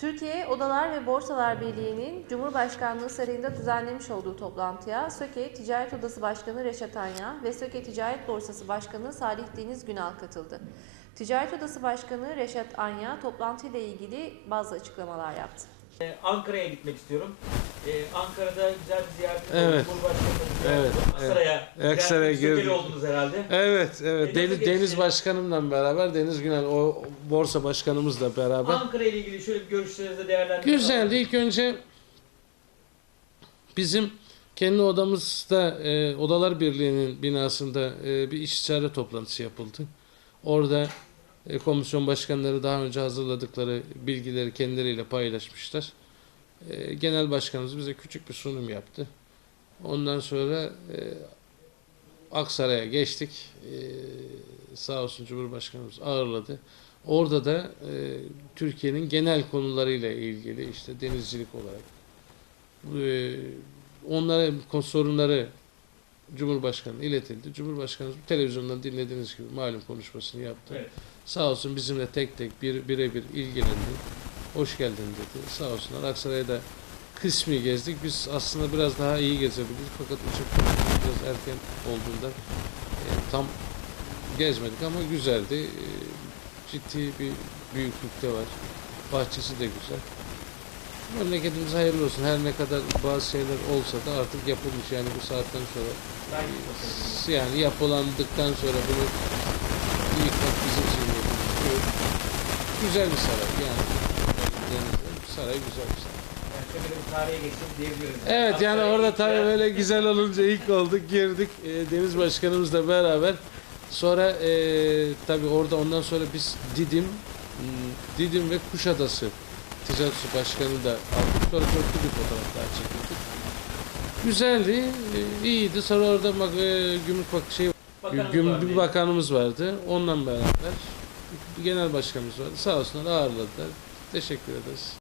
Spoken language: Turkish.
Türkiye Odalar ve Borsalar Birliği'nin Cumhurbaşkanlığı Sarayı'nda düzenlemiş olduğu toplantıya SÖKE Ticaret Odası Başkanı Reşat Anya ve SÖKE Ticaret Borsası Başkanı Salih Deniz Günal katıldı. Ticaret Odası Başkanı Reşat Anya toplantıyla ilgili bazı açıklamalar yaptı. Ee, Ankara'ya gitmek istiyorum. Ee, Ankara'da güzel bir ziyaret Evet. Cumhurbaşkanımız Evet, Aksaray'a. evet. Aksaray'a girdik. oldunuz herhalde. Evet, evet. E, Deniz, Deniz? Başkanımla beraber, Deniz Günel, o borsa başkanımızla beraber. Ankara ile ilgili şöyle bir görüşlerinizi değerlendirin. Güzeldi. İlk önce bizim kendi odamızda, e, Odalar Birliği'nin binasında e, bir istişare toplantısı yapıldı. Orada e, komisyon başkanları daha önce hazırladıkları bilgileri kendileriyle paylaşmışlar. E, genel başkanımız bize küçük bir sunum yaptı. Ondan sonra e, Aksaray'a geçtik. E, sağ olsun Cumhurbaşkanımız ağırladı. Orada da e, Türkiye'nin genel konularıyla ilgili işte denizcilik olarak e, onlara sorunları Cumhurbaşkanı'na iletildi. Cumhurbaşkanımız televizyondan dinlediğiniz gibi malum konuşmasını yaptı. Evet. Sağ olsun bizimle tek tek bir birebir ilgilendi. Hoş geldin dedi. Sağ olsunlar. Aksaray'da da kısmi gezdik. Biz aslında biraz daha iyi gezebiliriz. Fakat uçak biraz erken olduğundan e, tam gezmedik ama güzeldi. E, ciddi bir büyüklükte var. Bahçesi de güzel. Memleketimiz hayırlı olsun. Her ne kadar bazı şeyler olsa da artık yapılmış. Yani bu saatten sonra bakalım. yani yapılandıktan sonra bunu yıkmak bizim için yapılmış. Güzel bir saray yani. Denizli saray güzel bir saray. Yani şöyle bir tarihe geçtim diyebilirim. Evet yani Aksaray'a orada tabii böyle güzel olunca ilk olduk girdik e, Deniz Başkanımızla beraber. Sonra e, tabii orada ondan sonra biz Didim, m, Didim ve Kuşadası Ticaret Odası Başkanı da aldık. Sonra dörtlü bir fotoğraf daha çekildik. Güzeldi, e, iyiydi. Sonra orada bak, e, gümrük bak şey Bakanımız Güm, var bir diye. bakanımız vardı. Onunla beraber genel başkanımız vardı. Sağ olsunlar ağırladılar. Teşekkür ederiz.